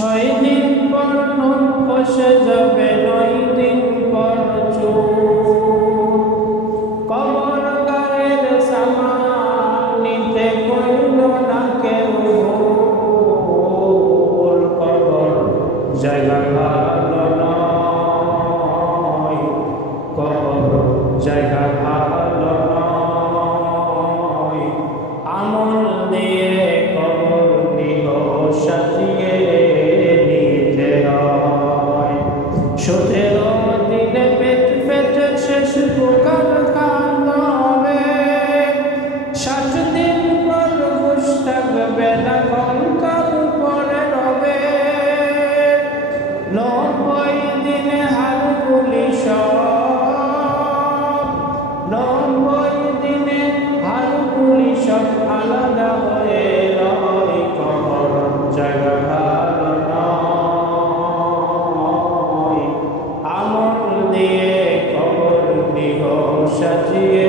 6 দিন পর নুন খসে যাবে, 9 দিন পর চুর। কবর গায়ের সামান নিতে কইল না কেউ ভুল। কবর জায়গা ভালো নয়, কবর জায়গা ভালো নয়। আমল দিয়ে কবর নিহ সাজিয়ে নিতে হয়। 17 দিনে পেট পেটে শেষ প্রকার কান্দ হবে। 60 দিন পর হুঁশ থাকবে না, কঙ্কাল পরে রবে। 90 দিনে হাড়গুলি সব, 90 দিনে হাড়গুলি সব আলাদা হয়ে রয়। কবর জায়গা ভালো নয়, আমল দিয়ে কবর নিহ সাজিয়ে